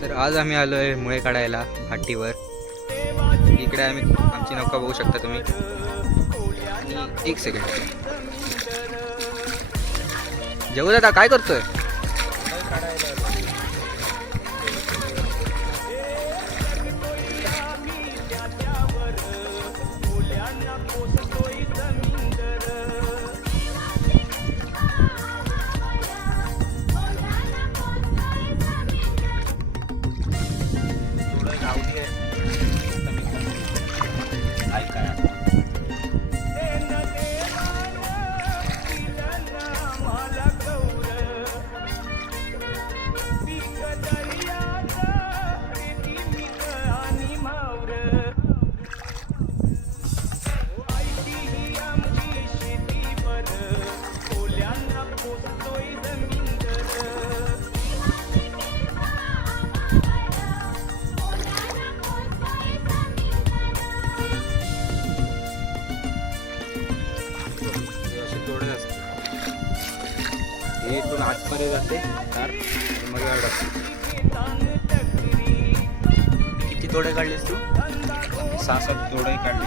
तर आज आम्ही आलो आहे मुळे काढायला घाटीवर. इकडे आम्ही आमची नौका बघू शकता तुम्ही. आणि एक सेकंड, जेवू दादा काय करतोय? इथून आतमध्ये जाते तार, मग किती तोडे काढलेस तू? 6-7 तोडे काढले.